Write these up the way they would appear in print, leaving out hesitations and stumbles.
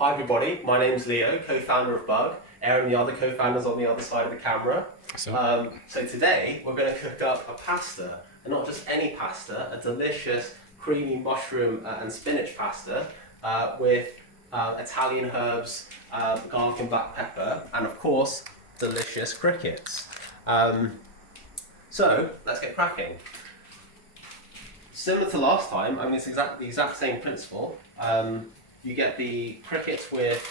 Hi everybody, my name's Leo, co-founder of Bug. Aaron, the other co-founder's on the other side of the camera. So today we're going to cook up a pasta, and not just any pasta, a delicious creamy mushroom and spinach pasta with Italian herbs, garlic and black pepper, and of course, delicious crickets. So let's get cracking. Similar to last time, I mean it's the exact same principle. You get the crickets with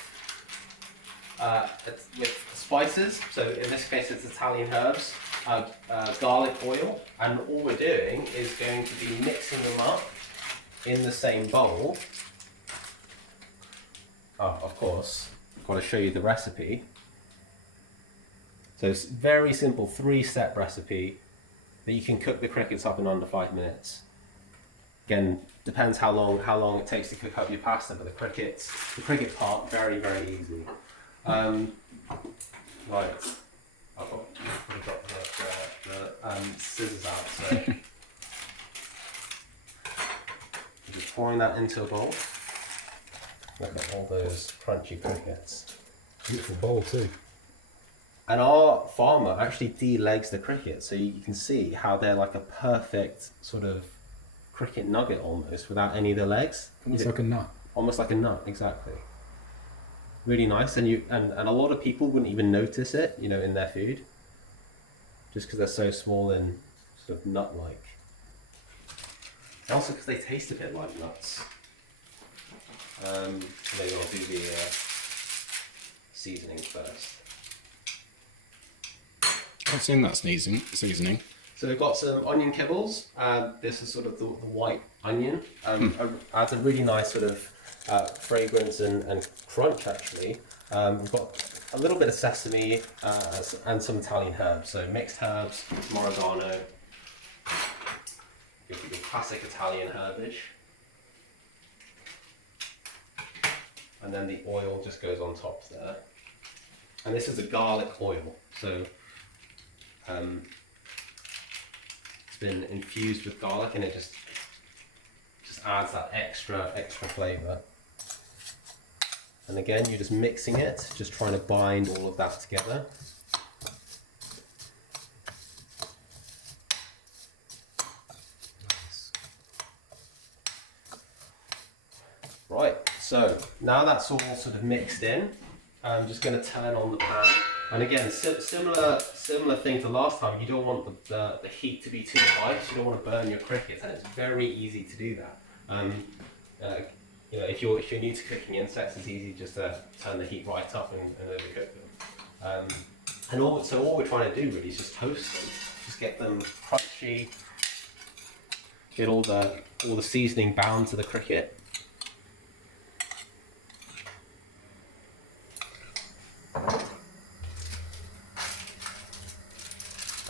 spices, so in this case it's Italian herbs, garlic oil, and all we're doing is going to be mixing them up in the same bowl. Oh, of course, I've got to show you the recipe. So it's a very simple 3-step recipe that you can cook the crickets up in under 5 minutes. Again, depends how long it takes to cook up your pasta, but the cricket part, very, very easy. Right, I've got the scissors out, so just pouring that into a bowl. Look at all those crunchy crickets. Beautiful bowl too. And our farmer actually de-legs the cricket, so you can see how they're like a perfect sort of cricket nugget almost, without any of the legs. Almost like a nut. Almost like a nut, exactly. Really nice, and a lot of people wouldn't even notice it, in their food, just because they're so small and sort of nut-like. And also because they taste a bit like nuts. Maybe I'll do the seasoning first. I've seen that seasoning. So we've got some onion kibbles. This is sort of the white onion. Adds a really nice sort of fragrance and crunch actually. We've got a little bit of sesame and some Italian herbs. So mixed herbs, some oregano, the classic Italian herbage. And then the oil just goes on top there. And this is a garlic oil. So it's been infused with garlic, and it just adds that extra flavour. And again, you're just mixing it, just trying to bind all of that together. Right, so now that's all sort of mixed in, I'm just going to turn on the pan. And again, similar thing to last time. You don't want the heat to be too high, so you don't want to burn your crickets, and it's very easy to do that. If you're new to cooking insects, it's easy just to turn the heat right up and overcook them. And all we're trying to do really is just toast them, just get them crunchy, get all the seasoning bound to the cricket.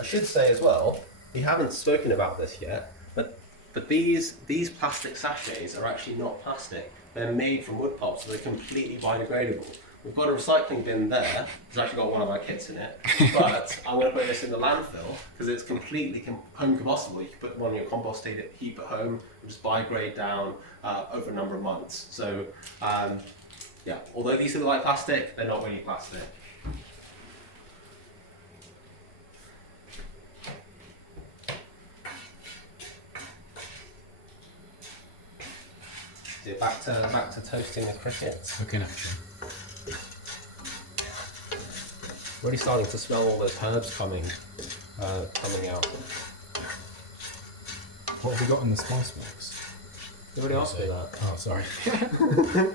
I should say as well, we haven't spoken about this yet, but these plastic sachets are actually not plastic. They're made from wood pulp, so they're completely biodegradable. We've got a recycling bin there. It's actually got one of my kits in it, but I'm going to put this in the landfill because it's completely home combustible. You can put one in your compost heap at home and just biodegrade down over a number of months. So yeah, although these look like plastic, they're not really plastic. So back to toasting the crickets. Looking at them. Really starting to smell all those herbs coming out. What have we got in the spice box? You already asked me that. Oh, sorry. So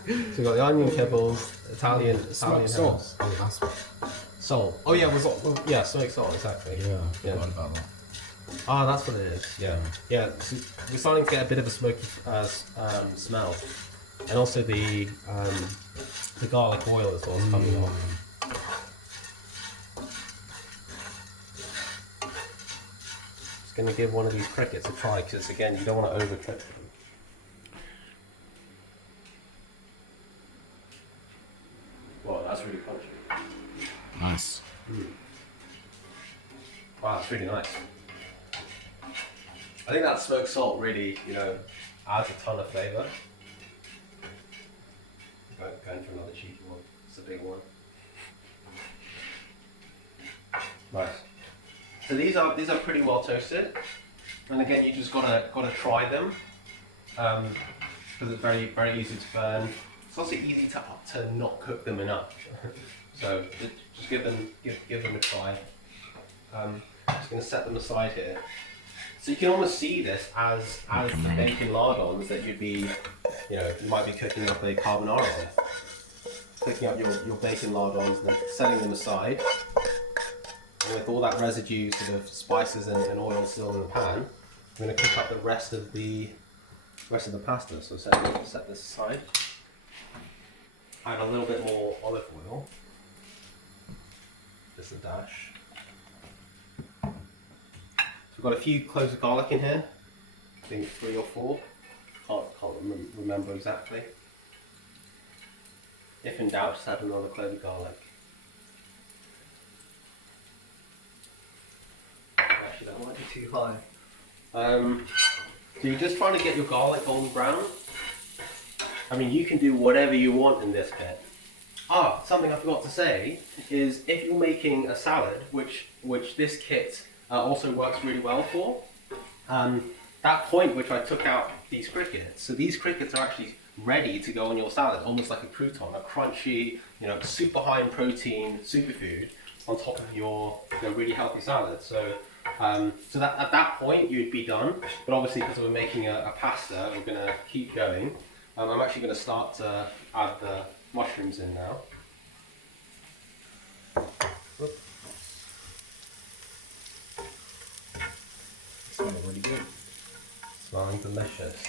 we've got the onion kibbles, Italian Salt. herbs. Oh, that's what. Salt. Oh yeah, smoked salt, exactly. Yeah, I forgot about that. Ah, that's what it is. Yeah. So we're starting to get a bit of a smoky smell, and also the garlic oil as well is coming on. Just going to give one of these crickets a try because again, you don't want to overcook them. Wow, that's really crunchy. Nice. Wow, that's really nice. I think that smoked salt really, adds a ton of flavour. going for another cheeky one. It's a big one. Nice. So these are pretty well toasted, and again, you just gotta try them because it's very easy to burn. It's also easy to not cook them enough. So just give them a try. I'm just gonna set them aside here. So you can almost see this as the bacon lardons that you might be cooking up a carbonara on. Cooking up your bacon lardons and then setting them aside. And with all that residue, sort of spices and oil still in the pan, I'm going to cook up the rest of the pasta. So set this aside. Add a little bit more olive oil. Just a dash. So we've got a few cloves of garlic in here. I think 3 or 4. Can't remember exactly. If in doubt, just add another clove of garlic. Actually, that might be too high. So you're just trying to get your garlic golden brown. I mean, you can do whatever you want in this kit. Something I forgot to say is if you're making a salad, which this kit also works really well for, that point which I took out these crickets, so these crickets are actually ready to go on your salad, almost like a crouton, a crunchy, super high in protein superfood on top of your really healthy salad. So that at that point you'd be done, but obviously because we're making a pasta, we're going to keep going. I'm actually going to start to add the mushrooms in now. Smelling really good. Smelling delicious.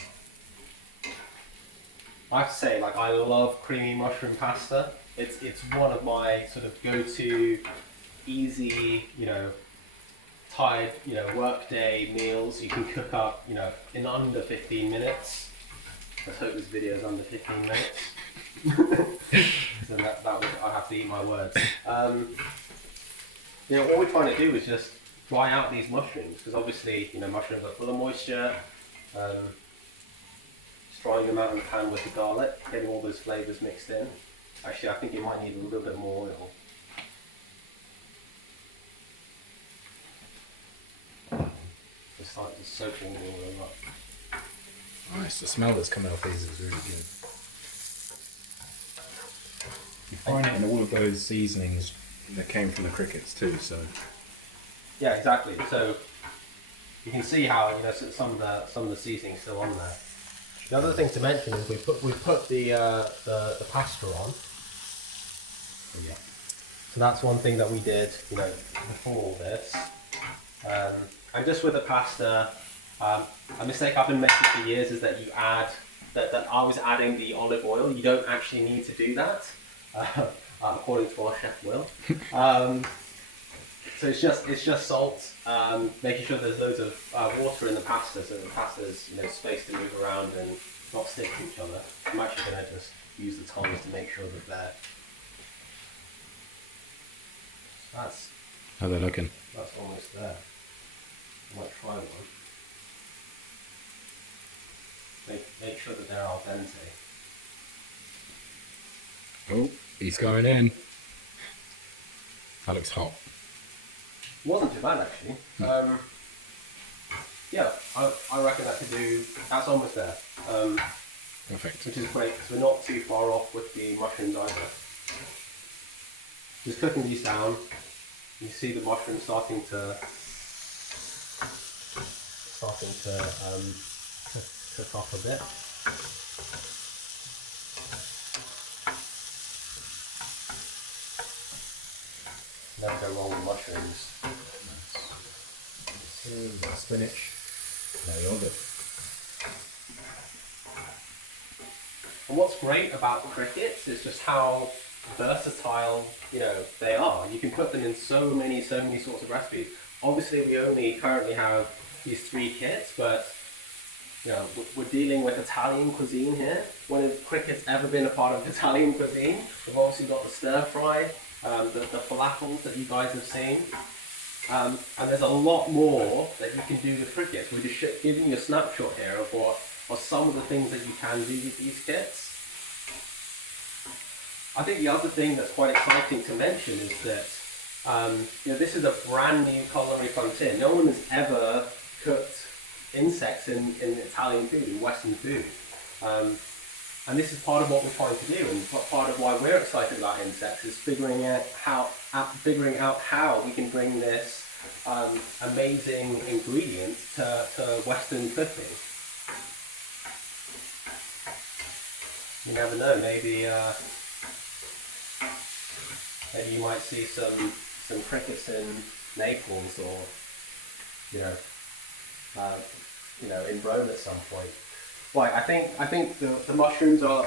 I have to say, I love creamy mushroom pasta. It's one of my sort of go-to easy, tired, workday meals you can cook up, in under 15 minutes. Let's hope this video is under 15 minutes. So I have to eat my words. All we're trying to do is just dry out these mushrooms, because obviously, mushrooms are full of moisture. Just drying them out in the pan with the garlic, getting all those flavours mixed in. Actually, I think you might need a little bit more oil. Just start to soak all the oil up. Nice. The smell that's coming off these is really good. You find it in all of those seasonings that came from the crickets too. So yeah, exactly. So you can see how some of the seasoning's still on there. The other thing to mention is we put the pasta on. oh, yeah. So that's one thing that we did, before all this. And just with the pasta, a mistake I've been making for years is that that I was adding the olive oil. You don't actually need to do that, according to our chef Will. So it's just salt, making sure there's loads of water in the pasta, so the pasta's space to move around and not stick to each other. I'm actually going to just use the tongs to make sure that that's How they're looking? That's almost there. I might try one. Make sure that they're al dente. Oh, he's going in. That looks hot. It wasn't too bad actually. Yeah, I reckon that could do. That's almost there. Perfect. Which is great because we're not too far off with the mushrooms either. Just cooking these down, you see the mushrooms starting to cook off a bit. Never go wrong with mushrooms. Spinach. No yogurt. And what's great about crickets is just how versatile, they are. You can put them in so many sorts of recipes. Obviously, we only currently have these 3 kits, but we're dealing with Italian cuisine here. When has crickets ever been a part of Italian cuisine? We've obviously got the stir fry, the falafels that you guys have seen. And there's a lot more that you can do with crickets. We're just giving you a snapshot here of some of the things that you can do with these kits. I think the other thing that's quite exciting to mention is that this is a brand new culinary frontier. No one has ever cooked insects in Italian food, in Western food. And this is part of what we're trying to do, and part of why we're excited about insects is figuring out how we can bring this amazing ingredient to Western cooking. You never know. Maybe you might see some crickets in Naples, or in Rome at some point. Right, I think the mushrooms are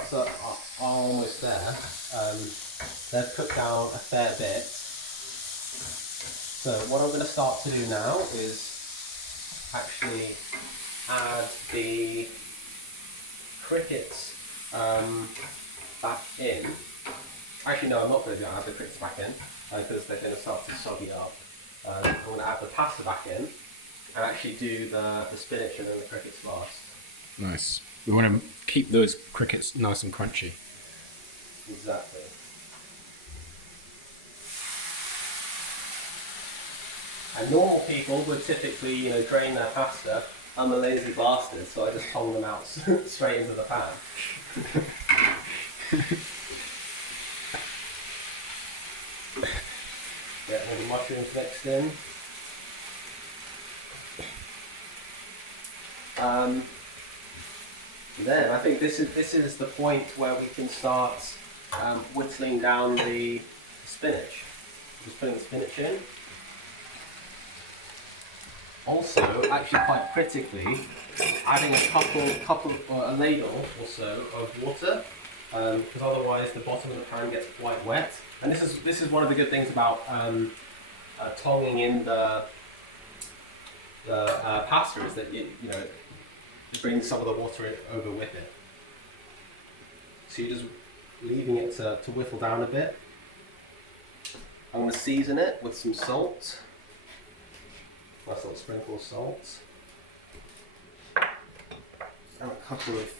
almost there. They've cooked down a fair bit. So what I'm going to start to do now is actually add the crickets back in. Actually, no, I'm not going to add the crickets back in because they're going to start to soggy up. I'm going to add the pasta back in and actually do the spinach and then the crickets last. Nice. We want to keep those crickets nice and crunchy. Exactly. And normal people would typically, drain their pasta. I'm a lazy bastard, so I just tong them out straight into the pan. Get all the mushrooms mixed in. Then I think this is the point where we can start whittling down the spinach. Just putting the spinach in. Also, actually quite critically, adding a ladle or so of water, because otherwise the bottom of the pan gets quite wet. And this is one of the good things about tonging in the pasta is that it brings some of the water over with it. So you're just leaving it to whittle down a bit. I'm going to season it with some salt. Nice little sprinkle of salt. And a couple of,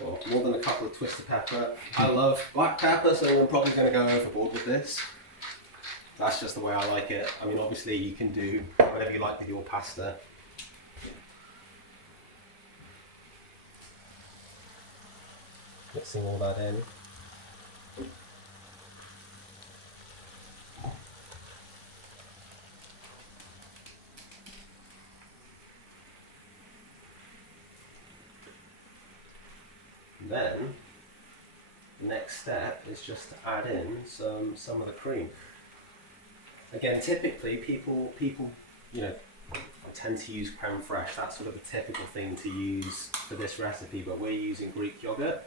well, more than a couple of twists of pepper. I love black pepper, so I'm probably going to go overboard with this. That's just the way I like it. I mean, obviously you can do whatever you like with your pasta. Mixing all that in. And then the next step is just to add in some of the cream. Again, typically people tend to use creme fraiche. That's sort of a typical thing to use for this recipe, but we're using Greek yogurt.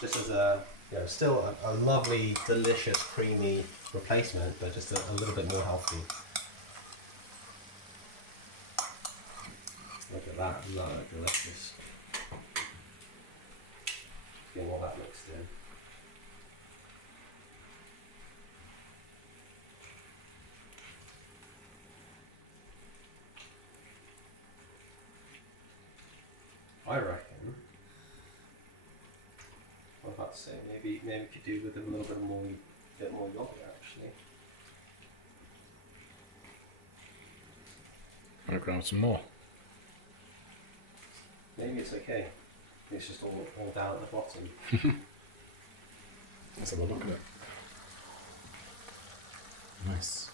Just as still a lovely, delicious, creamy replacement, but just a little bit more healthy. Look at that, delicious. Getting all that mixed in. I reckon. I was about to say maybe we could do with a little bit more yogurt actually. I'm gonna grab some more. Maybe it's okay. It's just all down at the bottom. Let's have a look at it. Nice.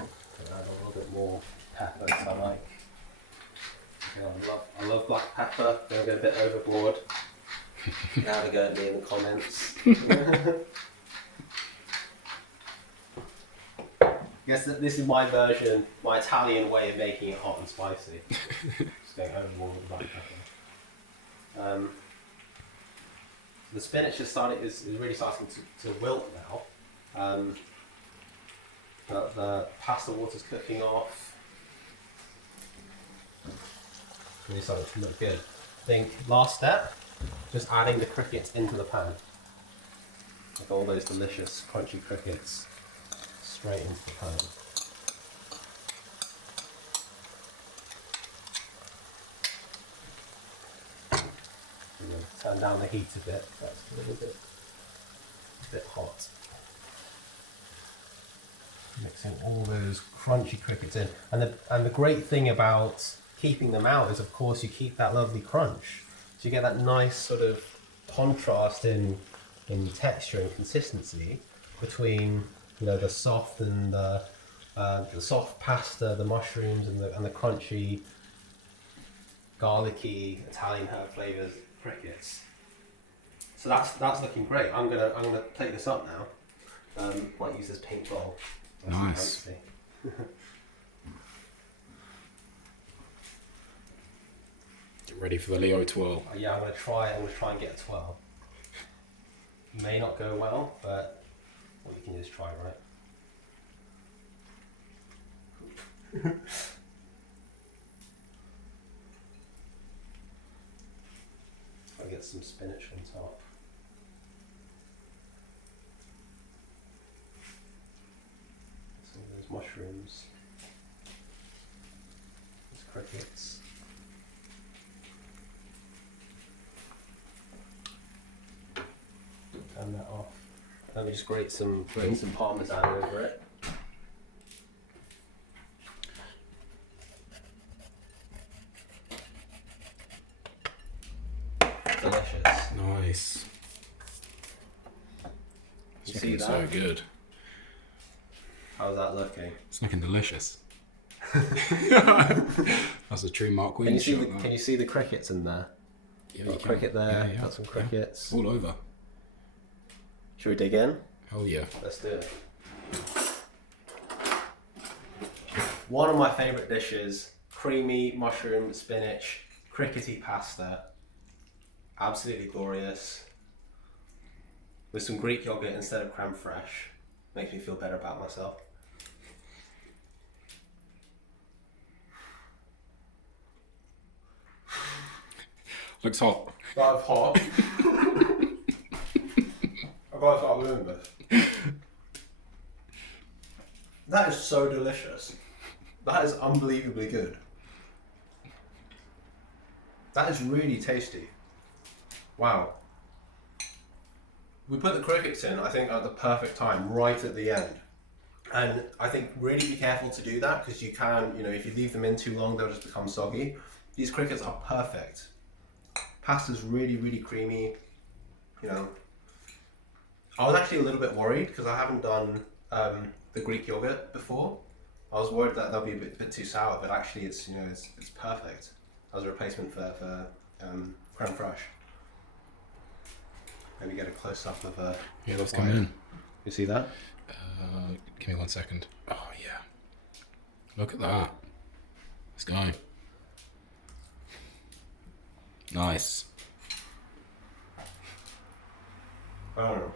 Add a little bit more pepper, so I like. I love black pepper. Don't go a bit overboard. Have a go at me in the comments. I guess that this is my version, my Italian way of making it hot and spicy. Just going overboard with black pepper. The spinach is really starting to wilt now. The pasta water's cooking off. Really starting to look good. I think last step, just adding the crickets into the pan. Like all those delicious crunchy crickets straight into the pan. I'm going to turn down the heat a bit. That's a little bit bit hot. Mixing all those crunchy crickets in, and the great thing about keeping them out is, of course, you keep that lovely crunch, so you get that nice sort of contrast in texture and consistency between, you know, the soft and the soft pasta, the mushrooms, and the crunchy, garlicky Italian herb flavors crickets. So that's looking great. I'm gonna take this up now. Might use this pink bowl. Nice. Get ready for the Leo twirl. Yeah, I'm gonna try and get a twirl. May not go well, but what you can do is try, right? I'll get some spinach on top. Some of those mushrooms. These crickets. Turn that off. Let me just grate some parmesan over it. Delicious. Nice. You see that? So good. How's that looking? It's looking delicious. That's a true Mark Queen shot. Can you see the crickets in there? Yeah, got a cricket there. Got some crickets. All over. Should we dig in? Hell yeah. Let's do it. One of my favourite dishes: creamy mushroom, spinach, crickety pasta. Absolutely glorious. With some Greek yogurt instead of creme fraiche. Makes me feel better about myself. Looks hot. That's hot. I've got to start doing this. That is so delicious. That is unbelievably good. That is really tasty. Wow. We put the crickets in, I think, at the perfect time, right at the end. And I think really be careful to do that, because you can, you know, if you leave them in too long, they'll just become soggy. These crickets are perfect. Pasta's really, really creamy. You know, I was actually a little bit worried because I haven't done the Greek yogurt before. I was worried that that'll be a bit too sour, but actually it's, you know, it's perfect as a replacement for creme fraiche. Let me get a close up of Yeah, let's come in. You see that? Give me 1 second. Oh yeah. Look at that. Let's go. Nice. Oh.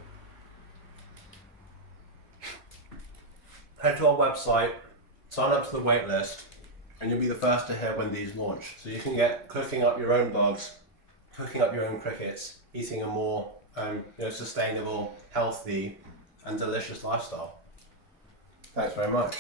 Head to our website, sign up to the wait list, and you'll be the first to hear when these launch. So you can get cooking up your own bugs, cooking up your own crickets, eating a more sustainable, healthy, and delicious lifestyle. Thanks very much.